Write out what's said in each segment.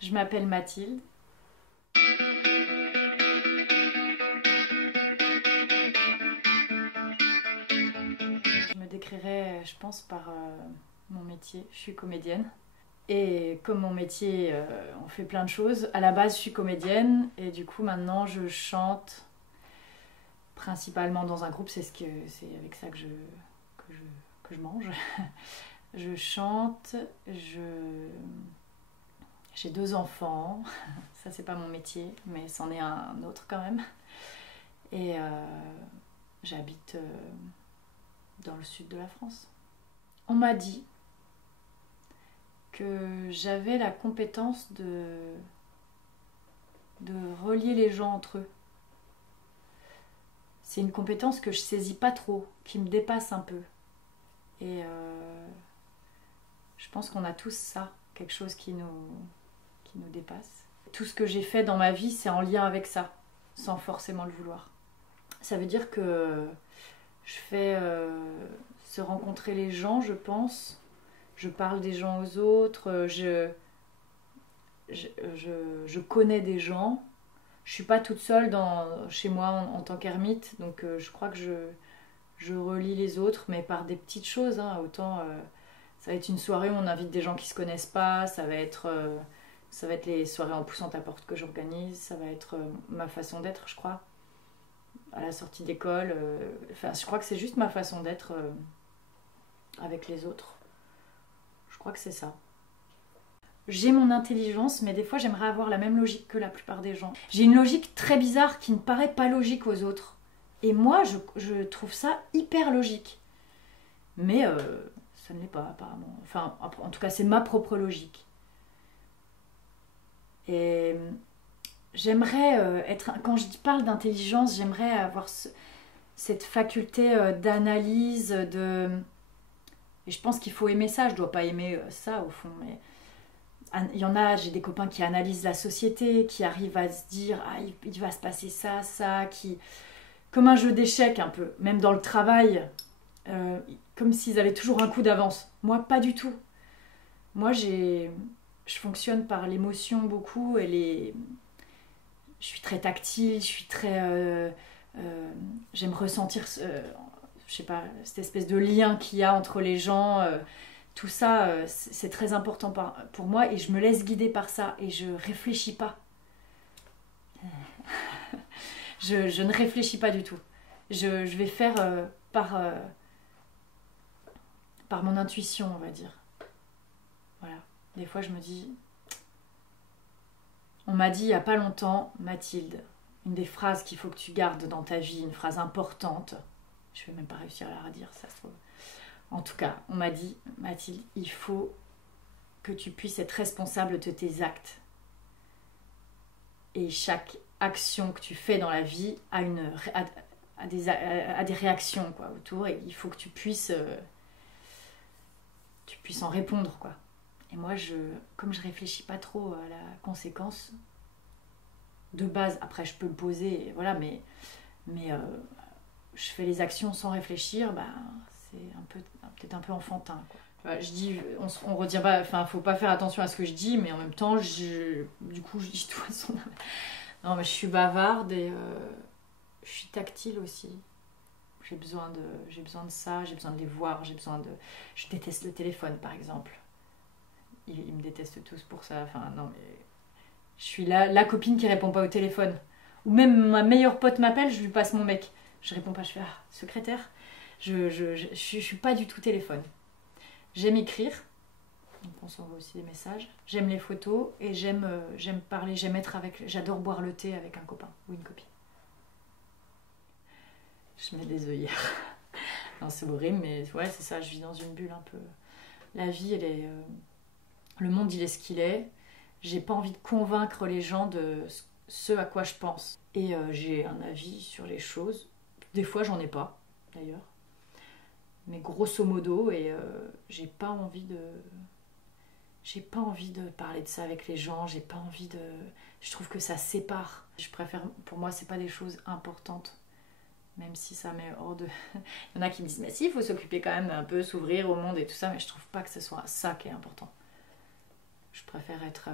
Je m'appelle Mathilde. Je me décrirais, je pense, par mon métier. Je suis comédienne. Et comme mon métier, on fait plein de choses. À la base, je suis comédienne et du coup, maintenant, je chante principalement dans un groupe. C'est avec ça que je, que je mange. Je chante, j'ai 2 enfants. Ça, c'est pas mon métier, mais c'en est un autre quand même. Et j'habite dans le sud de la France. On m'a dit que j'avais la compétence de relier les gens entre eux. C'est une compétence que je saisis pas trop, qui me dépasse un peu. Et je pense qu'on a tous ça, quelque chose qui nous dépasse. Tout ce que j'ai fait dans ma vie, c'est en lien avec ça, sans forcément le vouloir. Ça veut dire que je fais se rencontrer les gens, je pense. Je parle des gens aux autres, je connais des gens. Je suis pas toute seule chez moi en tant qu'ermite, donc je crois que je relie les autres, mais par des petites choses. Hein. Autant ça va être une soirée où on invite des gens qui se connaissent pas, ça va être les soirées en poussant à porte que j'organise, ça va être ma façon d'être, je crois, à la sortie d'école. Enfin, je crois que c'est juste ma façon d'être avec les autres. Je crois que c'est ça. J'ai mon intelligence, mais des fois j'aimerais avoir la même logique que la plupart des gens. J'ai une logique très bizarre qui ne paraît pas logique aux autres. Et moi, je trouve ça hyper logique. Mais ça ne l'est pas apparemment. Enfin, en tout cas, c'est ma propre logique. Et j'aimerais être... Quand je parle d'intelligence, j'aimerais avoir cette faculté d'analyse, de... Et je pense qu'il faut aimer ça. Je ne dois pas aimer ça au fond, mais... Il y en a, j'ai des copains qui analysent la société, qui arrivent à se dire ah, il va se passer ça, ça, qui... Comme un jeu d'échecs un peu, même dans le travail, comme s'ils avaient toujours un coup d'avance. Moi, pas du tout. Moi, je fonctionne par l'émotion beaucoup et je suis très tactile, je suis très... j'aime ressentir, je sais pas, cette espèce de lien qu'il y a entre les gens. Tout ça, c'est très important pour moi et je me laisse guider par ça et je réfléchis pas. Je ne réfléchis pas du tout. Je vais faire par mon intuition, on va dire. Voilà. Des fois, je me dis... On m'a dit il n'y a pas longtemps, Mathilde, une des phrases qu'il faut que tu gardes dans ta vie, une phrase importante. Je ne vais même pas réussir à la redire, ça se trouve. En tout cas, on m'a dit, Mathilde, il faut que tu puisses être responsable de tes actes. Et chaque action que tu fais dans la vie a des réactions quoi, autour. Et il faut que tu puisses en répondre. Quoi. Et moi, comme je réfléchis pas trop à la conséquence, de base, après je peux me poser, voilà, mais je fais les actions sans réfléchir, bah, c'est peut-être un peu enfantin. Quoi. Je dis, on retient pas, enfin, faut pas faire attention à ce que je dis, mais en même temps, du coup, je dis tout à son... Non, mais je suis bavarde et je suis tactile aussi. J'ai besoin de ça, j'ai besoin de les voir, je déteste le téléphone, par exemple. Ils me détestent tous pour ça. Enfin, non, mais je suis la copine qui répond pas au téléphone. Ou même ma meilleure pote m'appelle, je lui passe mon mec. Je réponds pas, je fais secrétaire. Je suis pas du tout téléphone. J'aime écrire, donc on s'envoie aussi des messages. J'aime les photos et j'aime parler, j'adore boire le thé avec un copain ou une copine. Je mets des œillères. Non, c'est horrible, mais ouais, c'est ça, je vis dans une bulle un peu. La vie, elle est... le monde, il est ce qu'il est. J'ai pas envie de convaincre les gens de ce à quoi je pense. Et j'ai un avis sur les choses. Des fois, j'en ai pas, d'ailleurs. Mais grosso modo, et j'ai pas envie de parler de ça avec les gens. Je trouve que ça sépare. Je préfère, pour moi, c'est pas des choses importantes. Même si ça met hors de... Il y en a qui me disent, mais si, il faut s'occuper quand même un peu, s'ouvrir au monde et tout ça, mais je trouve pas que ce soit ça qui est important. Je préfère être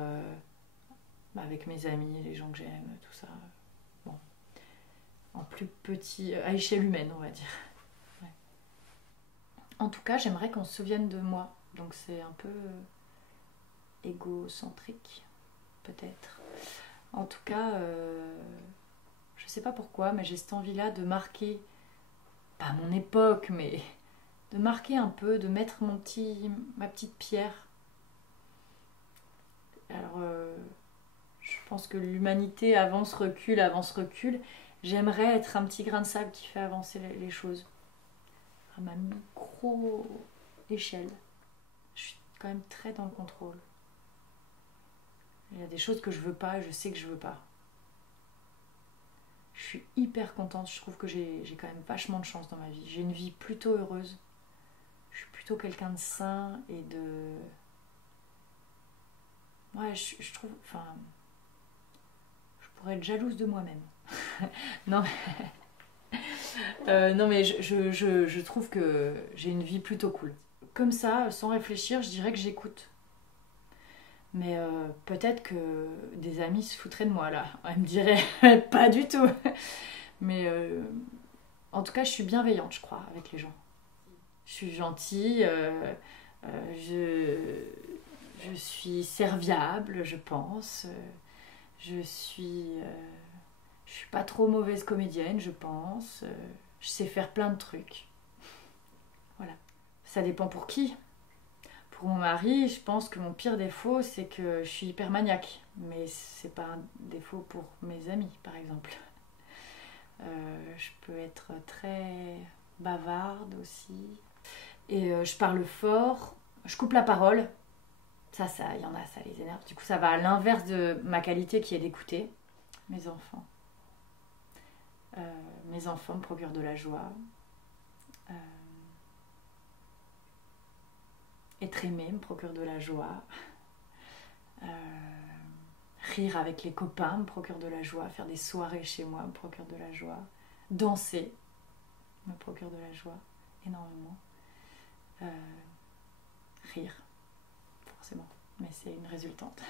avec mes amis, les gens que j'aime, tout ça. Bon, en plus petit, à échelle humaine, on va dire. Ouais. En tout cas, j'aimerais qu'on se souvienne de moi. Donc c'est un peu égocentrique, peut-être. En tout cas, je sais pas pourquoi, mais j'ai cette envie-là de marquer, pas mon époque, mais de marquer un peu, de mettre ma petite pierre. Alors, je pense que l'humanité avance, recule, avance, recule. J'aimerais être un petit grain de sable qui fait avancer les choses à ma micro-échelle. Je suis quand même très dans le contrôle. Il y a des choses que je veux pas et je sais que je veux pas. Je suis hyper contente, je trouve que j'ai quand même vachement de chance dans ma vie. J'ai une vie plutôt heureuse. Je suis plutôt quelqu'un de sain et de... Ouais, je trouve... Enfin... Je pourrais être jalouse de moi-même. Non, non mais je trouve que j'ai une vie plutôt cool. Comme ça, sans réfléchir, je dirais que j'écoute. Mais peut-être que des amis se foutraient de moi là. Elles me diraient pas du tout. Mais en tout cas, je suis bienveillante, je crois, avec les gens. Je suis gentille, je suis serviable, je pense. Je suis pas trop mauvaise comédienne, je pense. Je sais faire plein de trucs. Voilà. Ça dépend pour qui. Pour mon mari, je pense que mon pire défaut, c'est que je suis hyper maniaque. Mais c'est pas un défaut pour mes amis, par exemple. Je peux être très bavarde aussi. Et je parle fort. Je coupe la parole. Ça, il y en a, ça les énerve. Du coup, ça va à l'inverse de ma qualité qui est d'écouter. Mes enfants. Mes enfants me procurent de la joie. Être aimé me procure de la joie. Rire avec les copains me procure de la joie. Faire des soirées chez moi me procure de la joie. Danser me procure de la joie énormément. Rire, forcément, mais c'est une résultante.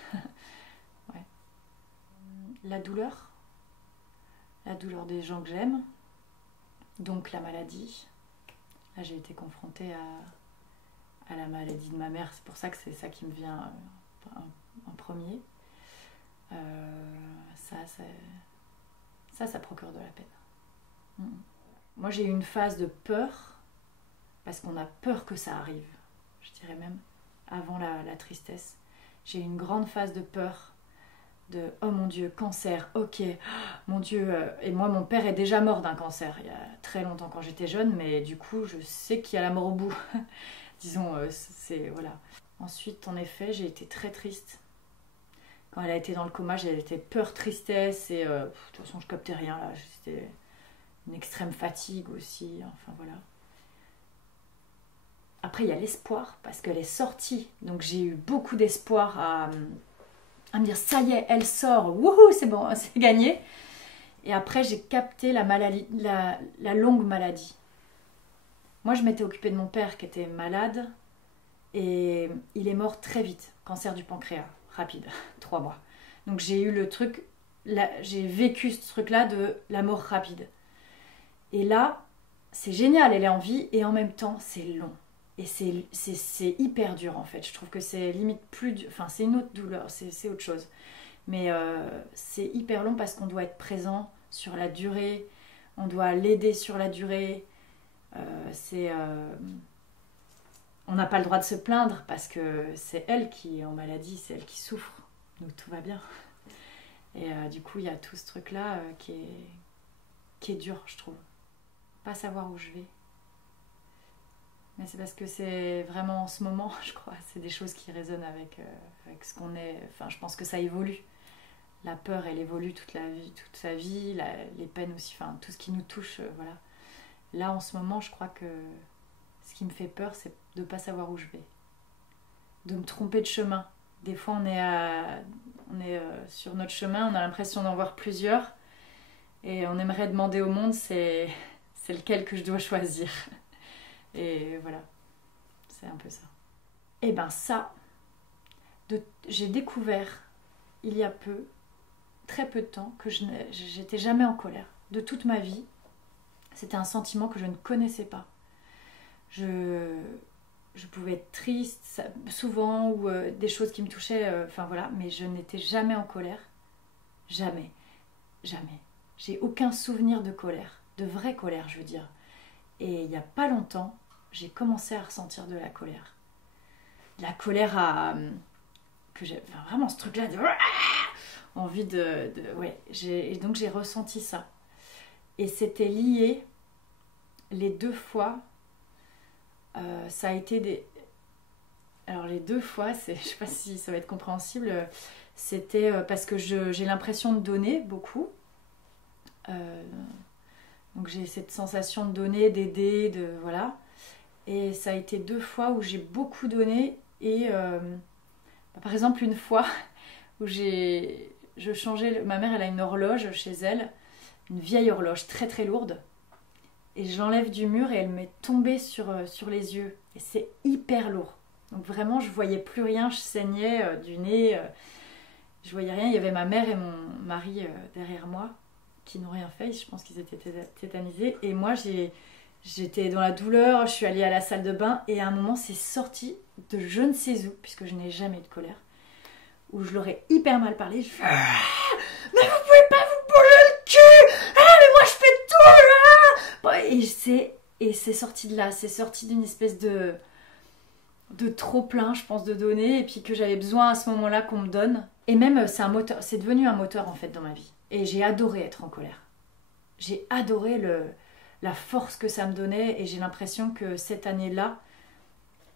Ouais. La douleur des gens que j'aime, donc la maladie. Là, j'ai été confrontée à la maladie de ma mère, c'est pour ça que c'est ça qui me vient en premier. Ça procure de la peine. Moi, j'ai eu une phase de peur, parce qu'on a peur que ça arrive, je dirais même, avant la tristesse. J'ai eu une grande phase de peur, de « oh mon Dieu, cancer, ok, mon Dieu ». Et moi, mon père est déjà mort d'un cancer, il y a très longtemps quand j'étais jeune, mais du coup, je sais qu'il y a la mort au bout. Disons, c'est... voilà. Ensuite, en effet, j'ai été très triste. Quand elle a été dans le coma, j'ai été peur, tristesse, et de toute façon, je captais rien, là. C'était une extrême fatigue aussi, enfin voilà. Après, il y a l'espoir, parce qu'elle est sortie. Donc, j'ai eu beaucoup d'espoir à me dire, ça y est, elle sort, wouhou, c'est bon, c'est gagné. Et après, j'ai capté la longue maladie. Moi, je m'étais occupée de mon père qui était malade, et il est mort très vite, cancer du pancréas, rapide, 3 mois. Donc, j'ai eu le truc, j'ai vécu ce truc-là de la mort rapide. Et là, c'est génial, elle est en vie, et en même temps, c'est long. Et c'est hyper dur en fait. Je trouve que c'est limite plus dur. Enfin, c'est une autre douleur, c'est autre chose. Mais c'est hyper long parce qu'on doit être présent sur la durée. On doit l'aider sur la durée. On n'a pas le droit de se plaindre parce que c'est elle qui est en maladie, c'est elle qui souffre. Donc tout va bien. Et du coup, il y a tout ce truc-là qui est dur, je trouve. Pas savoir où je vais. Mais c'est parce que c'est vraiment en ce moment, je crois, c'est des choses qui résonnent avec ce qu'on est. Enfin, je pense que ça évolue. La peur, elle évolue toute sa vie, les peines aussi, enfin, tout ce qui nous touche, voilà. Là, en ce moment, je crois que ce qui me fait peur, c'est de ne pas savoir où je vais. De me tromper de chemin. Des fois, on est sur notre chemin, on a l'impression d'en voir plusieurs. Et on aimerait demander au monde, c'est lequel que je dois choisir. Et voilà, c'est un peu ça. Et ben ça, j'ai découvert il y a peu, très peu de temps, que j'étais jamais en colère. De toute ma vie, c'était un sentiment que je ne connaissais pas. Je pouvais être triste souvent ou des choses qui me touchaient, enfin voilà, mais je n'étais jamais en colère. Jamais. Jamais. J'ai aucun souvenir de colère, de vraie colère, je veux dire. Et il n'y a pas longtemps, j'ai commencé à ressentir de la colère. La colère que j'ai, enfin, vraiment ce truc-là de envie ouais, et donc j'ai ressenti ça. Et c'était lié les 2 fois. Ça a été des. Alors les 2 fois, je sais pas si ça va être compréhensible. C'était parce que j'ai l'impression de donner beaucoup. Donc j'ai cette sensation de donner, d'aider, de voilà. Et ça a été 2 fois où j'ai beaucoup donné. Et par exemple une fois où je changeais. Ma mère, elle a une horloge chez elle, une vieille horloge très très lourde. Et je l'enlève du mur et elle m'est tombée sur les yeux. Et c'est hyper lourd. Donc vraiment, je voyais plus rien, je saignais du nez. Je voyais rien. Il y avait ma mère et mon mari derrière moi qui n'ont rien fait. Je pense qu'ils étaient tétanisés. Et moi, j'étais dans la douleur. Je suis allée à la salle de bain. Et à un moment, c'est sorti de je ne sais où, puisque je n'ai jamais eu de colère, où je leur ai hyper mal parlé. Je fais mais vous pouvez pas vous bouger le cul. Ah, mais moi, je fais tout là. Et c'est sorti de là. C'est sorti d'une espèce de trop plein, je pense, de donner, et puis que j'avais besoin à ce moment-là qu'on me donne. Et même, c'est devenu un moteur en fait dans ma vie. Et j'ai adoré être en colère. J'ai adoré la force que ça me donnait, et j'ai l'impression que cette année-là,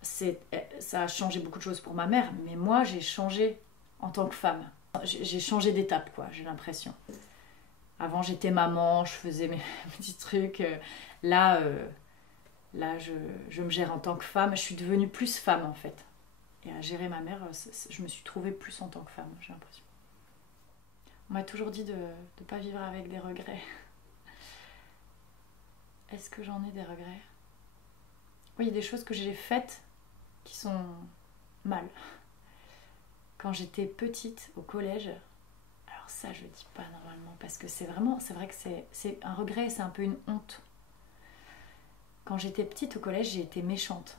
ça a changé beaucoup de choses pour ma mère, mais moi, j'ai changé en tant que femme. J'ai changé d'étape, quoi, j'ai l'impression. Avant, j'étais maman, je faisais mes petits trucs. Là, je me gère en tant que femme. Je suis devenue plus femme, en fait. Et à gérer ma mère, je me suis trouvée plus en tant que femme, j'ai l'impression. On m'a toujours dit de ne pas vivre avec des regrets. Est-ce que j'en ai des regrets? Oui, il y a des choses que j'ai faites qui sont mal. Quand j'étais petite, au collège, alors ça, je ne dis pas normalement, parce que c'est vrai que c'est un regret, c'est un peu une honte. Quand j'étais petite au collège, j'ai été méchante.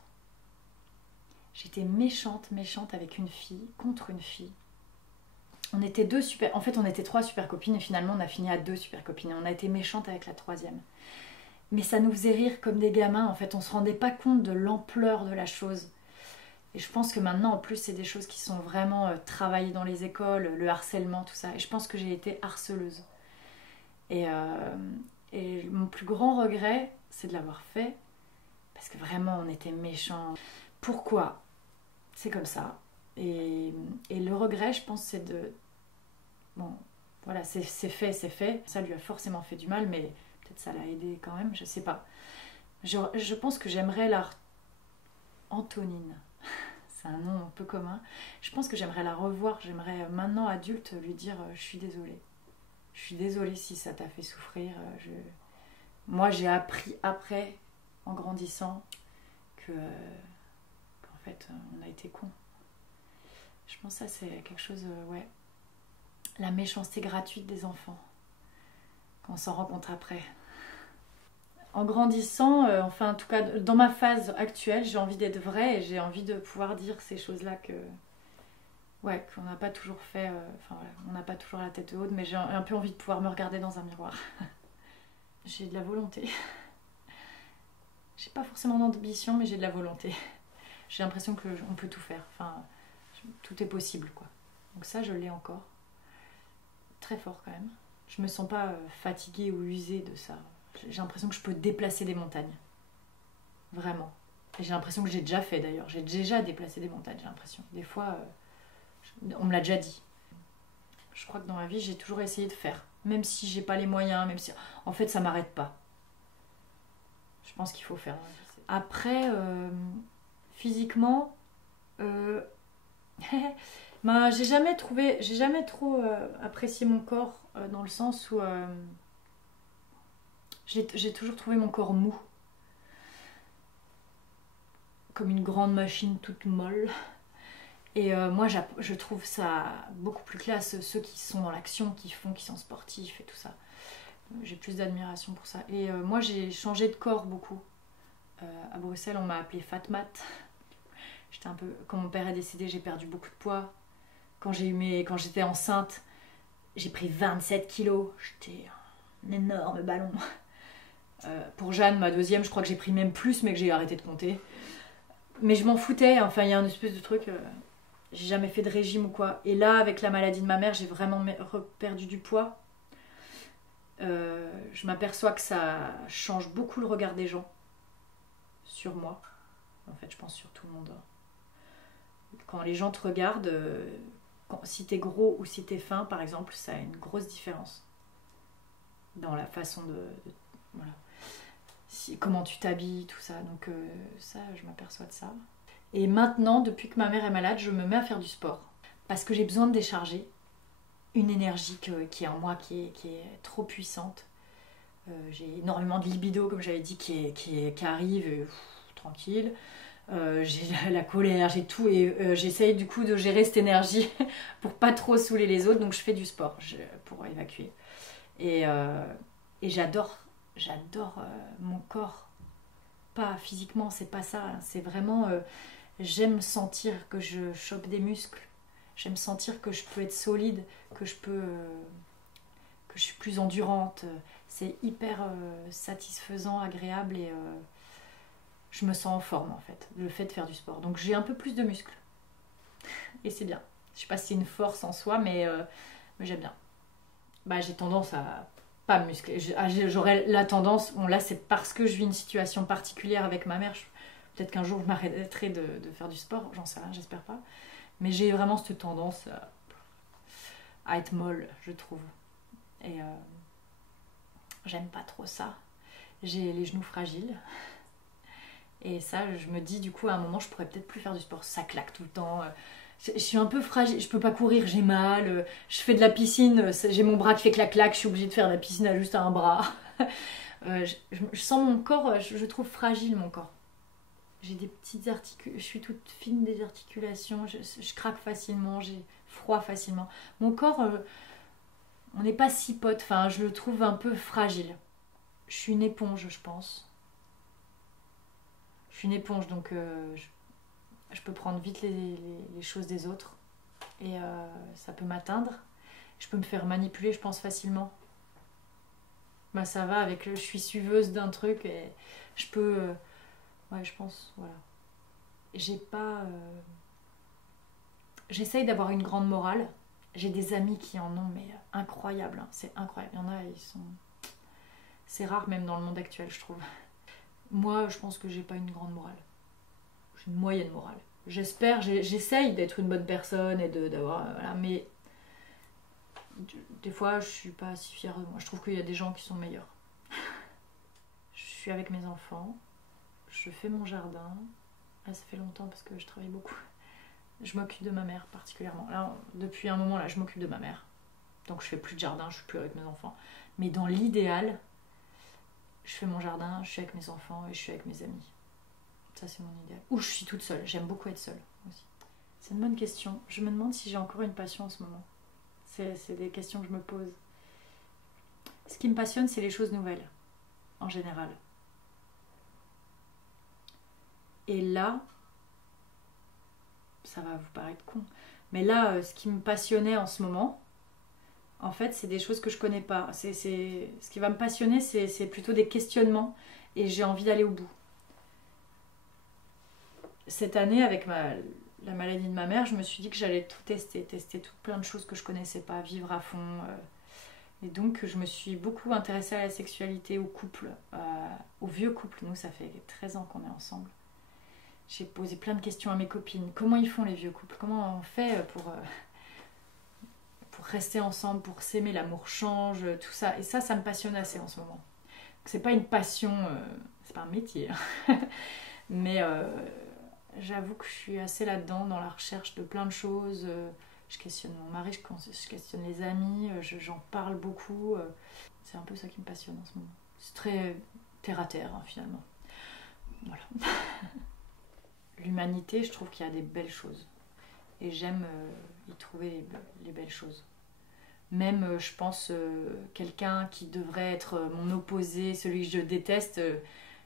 J'étais méchante avec une fille, contre une fille. On était en fait, on était 3 super copines et finalement on a fini à 2 super copines. Et on a été méchante avec la 3e. Mais ça nous faisait rire comme des gamins. En fait, on se rendait pas compte de l'ampleur de la chose. Et je pense que maintenant, en plus, c'est des choses qui sont vraiment travaillées dans les écoles, le harcèlement, tout ça. Et je pense que j'ai été harceleuse. Et mon plus grand regret, c'est de l'avoir fait. Parce que vraiment, on était méchants. Pourquoi? C'est comme ça. Et le regret, je pense, c'est de... Bon, voilà, c'est fait, c'est fait. Ça lui a forcément fait du mal, mais peut-être ça l'a aidé quand même, je sais pas. Je pense que j'aimerais Antonine. C'est un nom un peu commun. Je pense que j'aimerais la revoir. J'aimerais, maintenant adulte, lui dire je suis désolée. Je suis désolée si ça t'a fait souffrir. Moi, j'ai appris après, en grandissant, qu'en fait, on a été cons. Je pense que ça, c'est quelque chose, ouais. La méchanceté gratuite des enfants. Quand on s'en rend compte après. En grandissant, enfin en tout cas dans ma phase actuelle, j'ai envie d'être vraie et j'ai envie de pouvoir dire ces choses-là qu'on n'a pas toujours fait, enfin voilà, on n'a pas toujours la tête haute, mais j'ai un peu envie de pouvoir me regarder dans un miroir. J'ai de la volonté. J'ai pas forcément d'ambition, mais j'ai de la volonté. J'ai l'impression qu'on peut tout faire, enfin tout est possible quoi. Donc ça je l'ai encore. Très fort quand même. Je me sens pas fatiguée ou usée de ça. J'ai l'impression que je peux déplacer des montagnes. Vraiment. Et j'ai l'impression que j'ai déjà fait d'ailleurs. J'ai déjà déplacé des montagnes, j'ai l'impression. Des fois, on me l'a déjà dit. Je crois que dans ma vie, j'ai toujours essayé de faire. Même si j'ai pas les moyens, même si... En fait, ça m'arrête pas. Je pense qu'il faut faire. Après, physiquement, ben, j'ai jamais trop apprécié mon corps dans le sens où... J'ai toujours trouvé mon corps mou. Comme une grande machine toute molle. Et moi, je trouve ça beaucoup plus classe, ceux qui sont dans l'action, qui sont sportifs et tout ça. J'ai plus d'admiration pour ça. Et moi, j'ai changé de corps beaucoup. À Bruxelles, on m'a appelée Fatmat. Quand mon père est décédé, j'ai perdu beaucoup de poids. Quand j'étais enceinte, j'ai pris 27 kilos. J'étais un énorme ballon. Pour Jeanne, ma deuxième, je crois que j'ai pris même plus, mais que j'ai arrêté de compter. Mais je m'en foutais. Enfin, il y a un espèce de truc... j'ai jamais fait de régime ou quoi. Et là, avec la maladie de ma mère, j'ai vraiment perdu du poids. Je m'aperçois que ça change beaucoup le regard des gens sur moi. En fait, je pense sur tout le monde. Quand les gens te regardent, si t'es gros ou si t'es fin, par exemple, ça a une grosse différence dans la façon voilà. Comment tu t'habilles, tout ça. Donc ça, je m'aperçois de ça. Et maintenant, depuis que ma mère est malade, je me mets à faire du sport. Parce que j'ai besoin de décharger une énergie qui est en moi, qui est trop puissante. J'ai énormément de libido, comme j'avais dit, qui arrive, tranquille. J'ai la colère, j'ai tout. Et j'essaye du coup de gérer cette énergie pour pas trop saouler les autres. Donc je fais du sport pour évacuer. Et j'adore mon corps. Pas physiquement, c'est pas ça. C'est vraiment... j'aime sentir que je chope des muscles. J'aime sentir que je peux être solide, que je suis plus endurante. C'est hyper satisfaisant, agréable et je me sens en forme en fait, le fait de faire du sport. Donc j'ai un peu plus de muscles. Et c'est bien. Je sais pas si c'est une force en soi, mais j'aime bien. Bah, j'ai tendance à pas me muscler. J'aurais la tendance, bon là c'est parce que je vis une situation particulière avec ma mère. Peut-être qu'un jour je m'arrêterai de faire du sport, j'en sais rien, j'espère pas. Mais j'ai vraiment cette tendance à être molle, je trouve. Et j'aime pas trop ça. J'ai les genoux fragiles. Et ça, je me dis, du coup, à un moment, je pourrais peut-être plus faire du sport. Ça claque tout le temps. Je suis un peu fragile. Je peux pas courir, j'ai mal. Je fais de la piscine, j'ai mon bras qui fait clac-clac. Je suis obligée de faire de la piscine à juste un bras. Je sens mon corps, je trouve fragile mon corps. J'ai des petites articulations, je suis toute fine des articulations, je craque facilement, j'ai froid facilement. Mon corps, on n'est pas si pote, enfin je le trouve un peu fragile. Je suis une éponge, je pense. Je suis une éponge, donc je peux prendre vite les choses des autres. Et ça peut m'atteindre. Je peux me faire manipuler, je pense, facilement. Bah ça va, je suis suiveuse d'un truc et je peux... ouais, je pense, voilà. J'ai pas... J'essaye d'avoir une grande morale. J'ai des amis qui en ont, mais incroyable. Hein. C'est incroyable. Il y en a, ils sont... C'est rare même dans le monde actuel, je trouve. Moi, je pense que j'ai pas une grande morale. J'ai une moyenne morale. J'essaye d'être une bonne personne et d'avoir... voilà, mais... Des fois, je suis pas si fière de moi. Je trouve qu'il y a des gens qui sont meilleurs. Je suis avec mes enfants. Je fais mon jardin. Là, ça fait longtemps parce que je travaille beaucoup. Je m'occupe de ma mère particulièrement. Là, depuis un moment, là, je m'occupe de ma mère. Donc je fais plus de jardin, je suis plus avec mes enfants. Mais dans l'idéal, je fais mon jardin, je suis avec mes enfants et je suis avec mes amis. Ça, c'est mon idéal. Ou je suis toute seule. J'aime beaucoup être seule aussi. C'est une bonne question. Je me demande si j'ai encore une passion en ce moment. C'est des questions que je me pose. Ce qui me passionne, c'est les choses nouvelles, en général. Et là, ça va vous paraître con, mais là, ce qui me passionnait en ce moment, en fait, c'est des choses que je connais pas. Ce qui va me passionner, c'est plutôt des questionnements et j'ai envie d'aller au bout. Cette année, avec la maladie de ma mère, je me suis dit que j'allais tout tester tout plein de choses que je connaissais pas, vivre à fond. Et donc, je me suis beaucoup intéressée à la sexualité, au couple, au vieux couple. Nous, ça fait 13 ans qu'on est ensemble. J'ai posé plein de questions à mes copines. Comment ils font les vieux couples? Comment on fait pour rester ensemble, pour s'aimer? L'amour change, tout ça. Et ça me passionne assez en ce moment. C'est pas une passion, c'est pas un métier. Mais j'avoue que je suis assez là-dedans, dans la recherche de plein de choses. Je questionne mon mari, je questionne les amis, j'en parle beaucoup. C'est un peu ça qui me passionne en ce moment. C'est très terre à terre, hein, finalement. Voilà. L'humanité, je trouve qu'il y a des belles choses. et j'aime y trouver les belles choses. Même, je pense, quelqu'un qui devrait être mon opposé, celui que je déteste,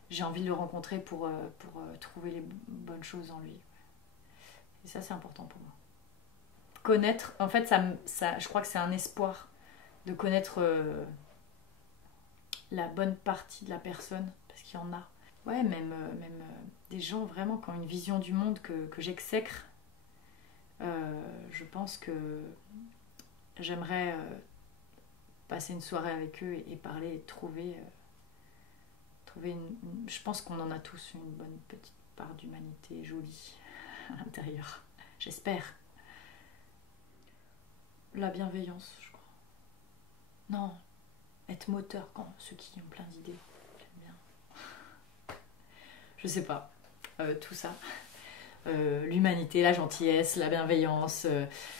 j'ai envie de le rencontrer pour trouver les bonnes choses en lui. Et ça, c'est important pour moi. Connaître, en fait, je crois que c'est un espoir de connaître la bonne partie de la personne, parce qu'il y en a. Ouais, même des gens vraiment qui ont une vision du monde que j'exècre. Je pense que j'aimerais passer une soirée avec eux et parler et trouver je pense qu'on en a tous une bonne petite part d'humanité jolie à l'intérieur. J'espère. La bienveillance, je crois. Non, être moteur quand ceux qui ont plein d'idées. J'aime bien. Je sais pas. Tout ça. L'humanité, la gentillesse, la bienveillance,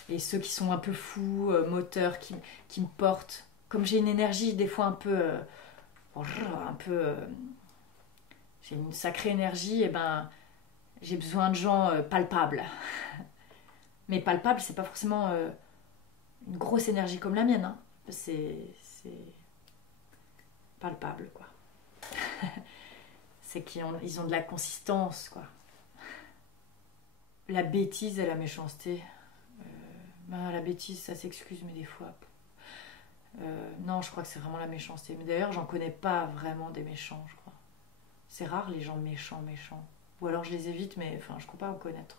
et ceux qui sont un peu fous, moteurs, qui me portent. Comme j'ai une énergie des fois un peu... j'ai une sacrée énergie, et ben j'ai besoin de gens palpables. Mais palpables, c'est pas forcément une grosse énergie comme la mienne. Hein. C'est palpable, quoi. C'est ils ont de la consistance, quoi. La bêtise et la méchanceté. La bêtise, ça s'excuse, mais des fois... non, je crois que c'est vraiment la méchanceté. Mais d'ailleurs, j'en connais pas vraiment des méchants, je crois. C'est rare les gens méchants. Ou alors je les évite, mais enfin, je crois pas en connaître.